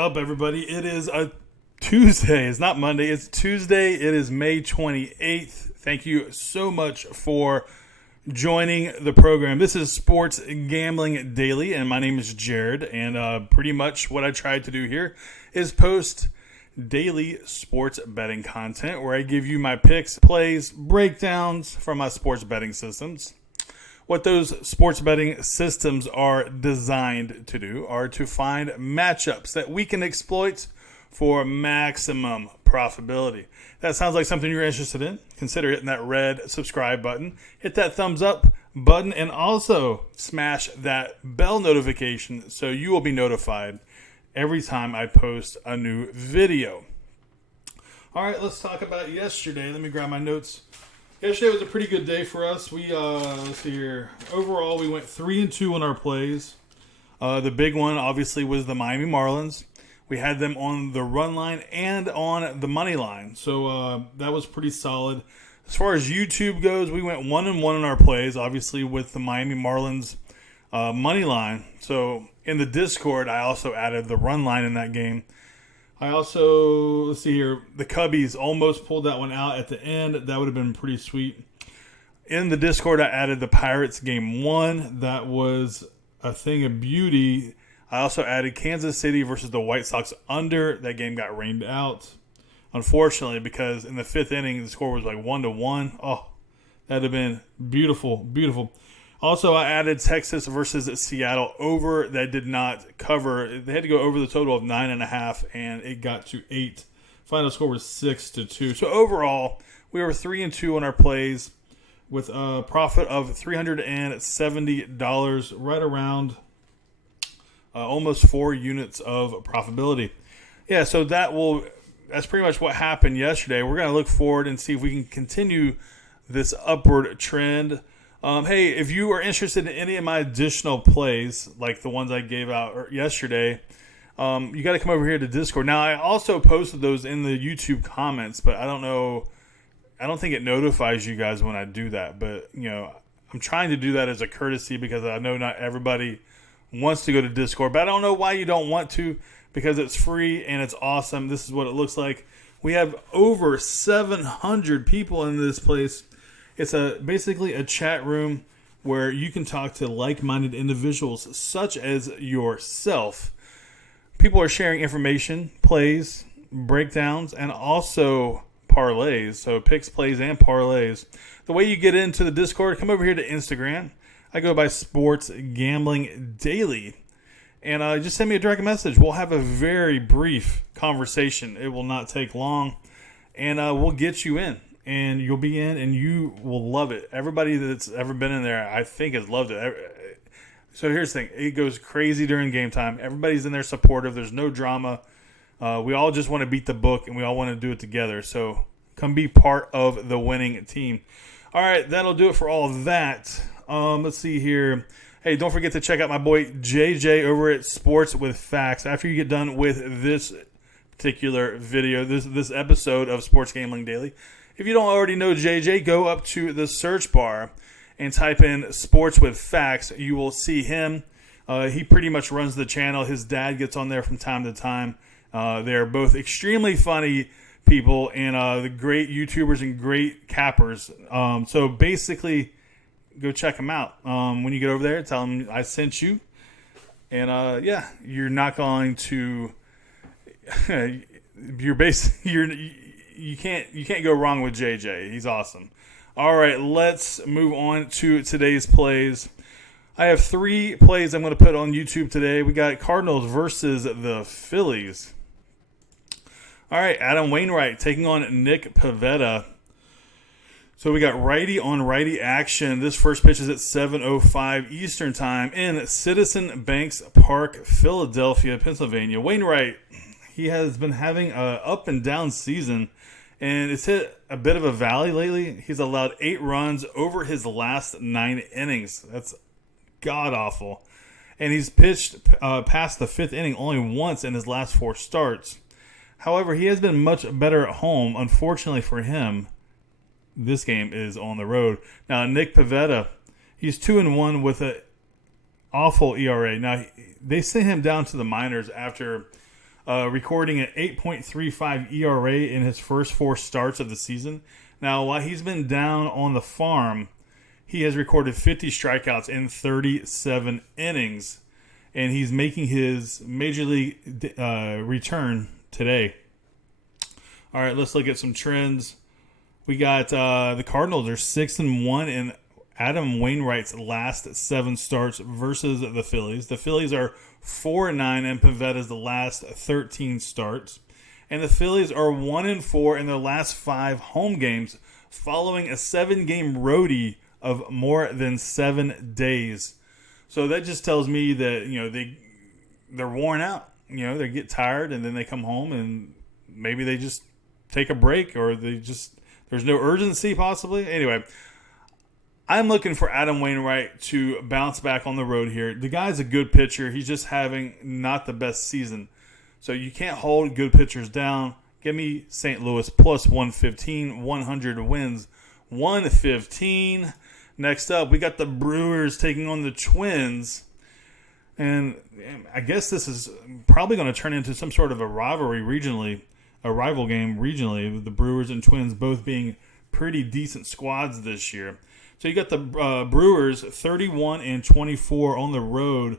up, everybody? It is a Tuesday. It's not Monday. It's Tuesday. It is May 28th. Thank you so much for joining the program. This is Sports Gambling Daily, and my name is Jared. And pretty much what I tried to do here is post daily sports betting content where I give you my picks, plays, breakdowns from my sports betting systems. What those sports betting systems are designed to do are to find matchups that we can exploit for maximum profitability. That sounds like something you're interested in. Consider hitting that red subscribe button. Hit that thumbs up button and also smash that bell notification so you will be notified every time I post a new video. All right, let's talk about yesterday. Let me grab my notes. Yesterday was a pretty good day for us. We let's see here. Overall, we went 3-2 on our plays. The big one, obviously, was the Miami Marlins. We had them on the run line and on the money line, so that was pretty solid. As far as YouTube goes, we went 1-1 in our plays, obviously with the Miami Marlins money line. So in the Discord, I also added the run line in that game. I also, let's see here, the Cubbies almost pulled that one out at the end. That would have been pretty sweet. In the Discord, I added the Pirates game 1. That was a thing of beauty. I also added Kansas City versus the White Sox under. That game got rained out, unfortunately, because in the 5th inning, the score was like 1-1. Oh, that would have been beautiful, beautiful. Also, I added Texas versus Seattle over. That did not cover. They had to go over the total of 9.5, and it got to 8. Final score was 6-2. So overall, we were 3-2 on our plays with a profit of $370, right around almost 4 units of profitability. Yeah, so that's pretty much what happened yesterday. We're going to look forward and see if we can continue this upward trend. Hey, if you are interested in any of my additional plays, like the ones I gave out yesterday, you got to come over here to Discord. Now, I also posted those in the YouTube comments, but I don't know. I don't think it notifies you guys when I do that. But, I'm trying to do that as a courtesy because I know not everybody wants to go to Discord. But I don't know why you don't want to, because it's free and it's awesome. This is what it looks like. We have over 700 people in this place. It's basically a chat room where you can talk to like-minded individuals such as yourself. People are sharing information, plays, breakdowns, and also parlays. So picks, plays, and parlays. The way you get into the Discord, come over here to Instagram. I go by Sports Gambling Daily. And just send me a direct message. We'll have a very brief conversation. It will not take long. And we'll get you in. And you'll be in, and you will love it. Everybody that's ever been in there, I think, has loved it. So here's the thing. It goes crazy during game time. Everybody's in there supportive. There's no drama. We all just want to beat the book, and we all want to do it together. So come be part of the winning team. All right, that'll do it for all of that. Let's see here. Hey, don't forget to check out my boy JJ over at Sports with Facts. After you get done with this particular video, this episode of Sports Gambling Daily, if you don't already know JJ, go up to the search bar and type in Sports with Facts. You will see him. He pretty much runs the channel. His dad gets on there from time to time. They're both extremely funny people and the great YouTubers and great cappers. So basically, go check them out. When you get over there, tell them I sent you. And you're not going to. You can't go wrong with JJ. He's awesome. All right, let's move on to today's plays. I have 3 plays I'm going to put on YouTube today. We got Cardinals versus the Phillies. All right, Adam Wainwright taking on Nick Pivetta. So we got righty on righty action. This first pitch is at 7:05 Eastern Time in Citizen Banks Park, Philadelphia, Pennsylvania. Wainwright, he has been having an up and down season, and it's hit a bit of a valley lately. He's allowed 8 runs over his last 9 innings. That's god-awful. And he's pitched past the 5th inning only once in his last 4 starts. However, he has been much better at home. Unfortunately for him, this game is on the road. Now, Nick Pivetta, he's 2-1 with an awful ERA. Now, they sent him down to the minors after recording an 8.35 ERA in his first 4 starts of the season. Now, while he's been down on the farm, he has recorded 50 strikeouts in 37 innings, and he's making his major league return today. All right, let's look at some trends. We got the Cardinals are 6-1 in Adam Wainwright's last 7 starts versus the Phillies. The Phillies are 4-9 in Pavetta's last 13 starts. And the Phillies are 1-4 in their last 5 home games following a 7-game roadie of more than 7 days. So that just tells me that, they're worn out. They get tired and then they come home and maybe they just take a break or there's no urgency possibly. Anyway, I'm looking for Adam Wainwright to bounce back on the road here. The guy's a good pitcher. He's just having not the best season. So you can't hold good pitchers down. Give me St. Louis plus 115, 100 wins, 115. Next up, we got the Brewers taking on the Twins. And I guess this is probably going to turn into some sort of a rival game regionally, with the Brewers and Twins both being pretty decent squads this year. So you got the Brewers 31-24 on the road,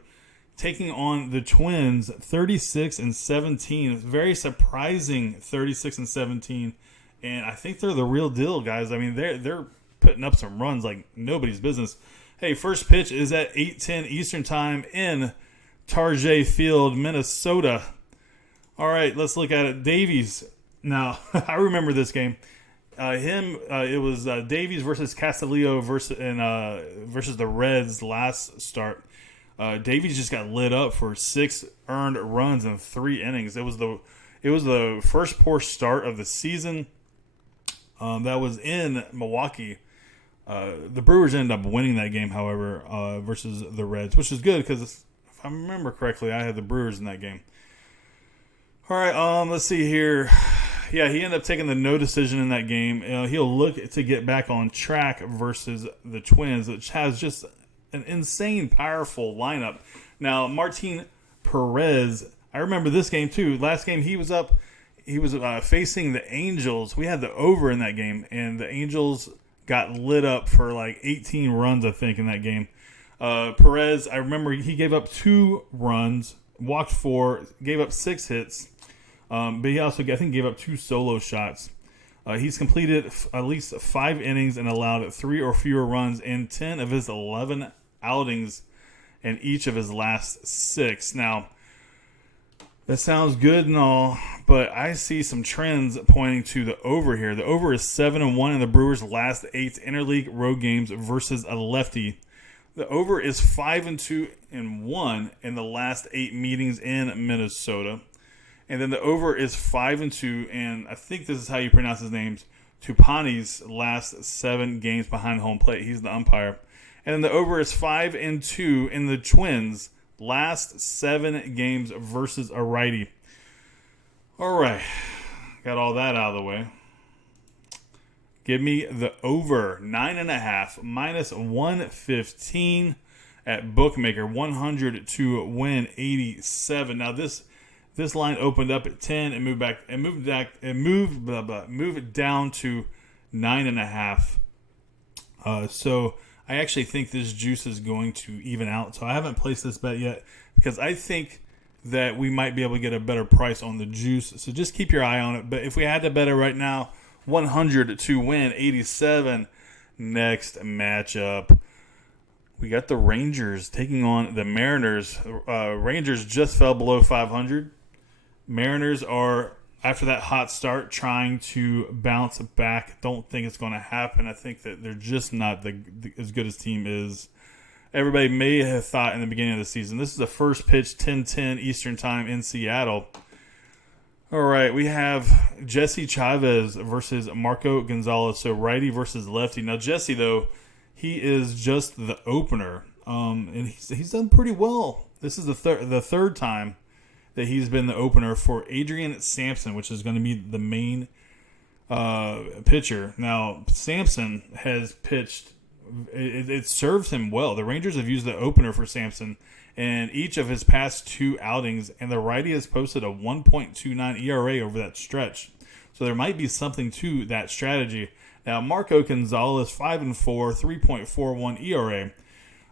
taking on the Twins 36-17. Very surprising 36-17, and I think they're the real deal, guys. I mean, they're putting up some runs like nobody's business. Hey, first pitch is at 8:10 Eastern Time in Target Field, Minnesota. All right, let's look at it. Davies. Now, I remember this game. It was Davies versus Castillo versus the Reds last start. Davies just got lit up for 6 earned runs in 3 innings. It was the first poor start of the season. That was in Milwaukee. The Brewers ended up winning that game, however, versus the Reds, which is good because if I remember correctly, I had the Brewers in that game. All right, let's see here. Yeah, he ended up taking the no decision in that game. He'll look to get back on track versus the Twins, which has just an insane, powerful lineup. Now, Martin Perez, I remember this game too. Last game he was up. He was facing the Angels. We had the over in that game, and the Angels got lit up for like 18 runs, I think, in that game. Perez, I remember he gave up 2 runs, walked 4, gave up 6 hits. But he also, I think, gave up 2 solo shots. He's completed at least 5 innings and allowed 3 or fewer runs in 10 of his 11 outings in each of his last 6. Now, that sounds good and all, but I see some trends pointing to the over here. The over is 7-1 in the Brewers' last 8 interleague road games versus a lefty. The over is 5-2-1 in the last 8 meetings in Minnesota. And then the over is 5-2, and I think this is how you pronounce his name, Tupani's last 7 games behind home plate. He's the umpire. And then the over is 5-2 in the Twins' last 7 games versus a righty. All right, got all that out of the way. Give me the over 9.5 minus 115 at bookmaker, 100 to win 87. Now this line opened up at 10 and moved back and moved down to 9.5. So I actually think this juice is going to even out. So I haven't placed this bet yet because I think that we might be able to get a better price on the juice. So just keep your eye on it. But if we had to bet it right now, 100 to win 87. Next matchup, we got the Rangers taking on the Mariners. Rangers just fell below 500. Mariners are, after that hot start, trying to bounce back. Don't think it's going to happen. I think that they're just not as good as team is. Everybody may have thought in the beginning of the season. This is the first pitch, 10:10 Eastern Time in Seattle. All right, we have Jesse Chavez versus Marco Gonzalez. So righty versus lefty. Now Jesse, though, he is just the opener, and he's done pretty well. This is the third time that he's been the opener for Adrian Sampson, which is going to be the main pitcher. Now, Sampson has pitched it serves him well. The Rangers have used the opener for Sampson in each of his past 2 outings, and the righty has posted a 1.29 ERA over that stretch. So there might be something to that strategy. Now, Marco Gonzalez, 5-4, 3.41 ERA.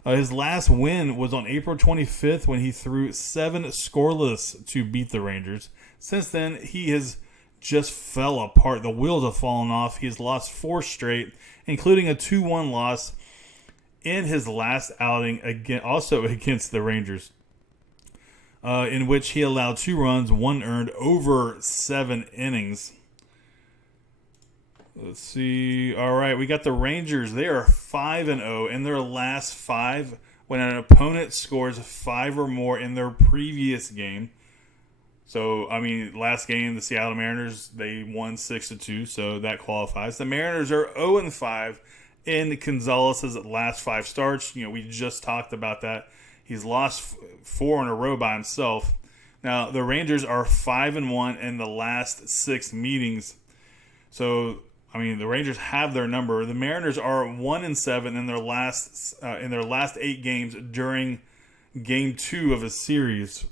His last win was on April 25th when he threw 7 scoreless to beat the Rangers. Since then, he has just fell apart. The wheels have fallen off. He has lost 4 straight, including a 2-1 loss in his last outing, again, also against the Rangers, in which he allowed 2 runs, 1 earned, over 7 innings. Let's see. All right, we got the Rangers. They are 5-0 in their last 5 when an opponent scores 5 or more in their previous game. So, I mean, last game, the Seattle Mariners, they won 6-2, so that qualifies. The Mariners are 0-5 in Gonzalez's last 5 starts. You know, we just talked about that. He's lost 4 in a row by himself. Now, the Rangers are 5-1 in the last 6 meetings. So, I mean, the Rangers have their number. The Mariners are 1-7 in their last 8 games during Game 2 of a series.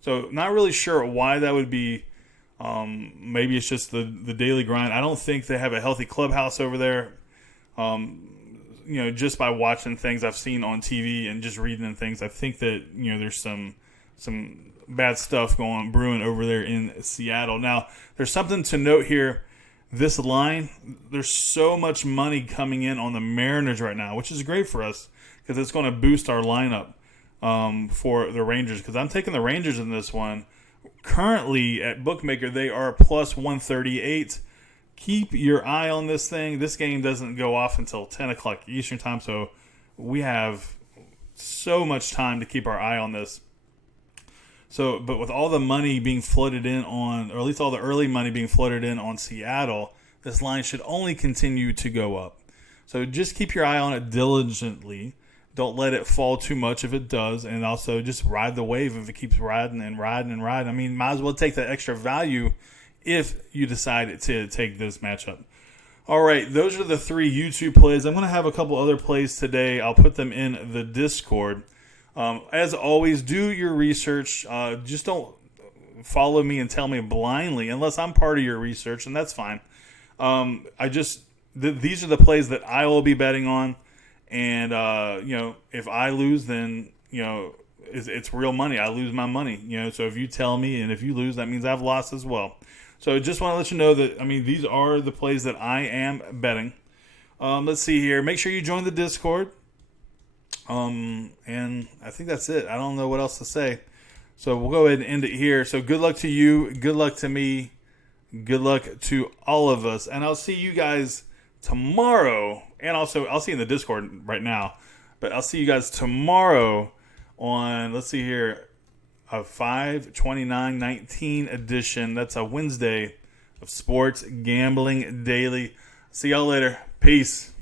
So, not really sure why that would be. Maybe it's just the daily grind. I don't think they have a healthy clubhouse over there. You know, just by watching things I've seen on TV and just reading and things, I think that, you know, there's some bad stuff brewing over there in Seattle. Now, there's something to note here. This line, there's so much money coming in on the Mariners right now, which is great for us because it's going to boost our lineup for the Rangers, because I'm taking the Rangers in this one. Currently, at Bookmaker, they are plus 138. Keep your eye on this thing. This game doesn't go off until 10 o'clock Eastern time, so we have so much time to keep our eye on this. So, but with all the money being flooded in on, or at least all the early money being flooded in on Seattle, this line should only continue to go up. So just keep your eye on it diligently. Don't let it fall too much if it does, and also just ride the wave if it keeps riding and riding and riding. I mean, might as well take that extra value if you decide to take this matchup. All right, those are the 3 YouTube plays. I'm going to have a couple other plays today. I'll put them in the Discord. As always, do your research. Just don't follow me and tell me blindly unless I'm part of your research, and that's fine. These are the plays that I will be betting on, and you know, if I lose, then you know it's real money. I lose my money. You know, so if you tell me and if you lose, that means I've lost as well. So just want to let you know that, I mean, these are the plays that I am betting. Let's see here. Make sure you join the Discord. And I think that's it. I don't know what else to say. So we'll go ahead and end it here. So good luck to you. Good luck to me. Good luck to all of us. And I'll see you guys tomorrow. And also, I'll see you in the Discord right now. But I'll see you guys tomorrow on, let's see here, a 5/29/19 edition. That's a Wednesday of Sports Gambling Daily. See y'all later. Peace.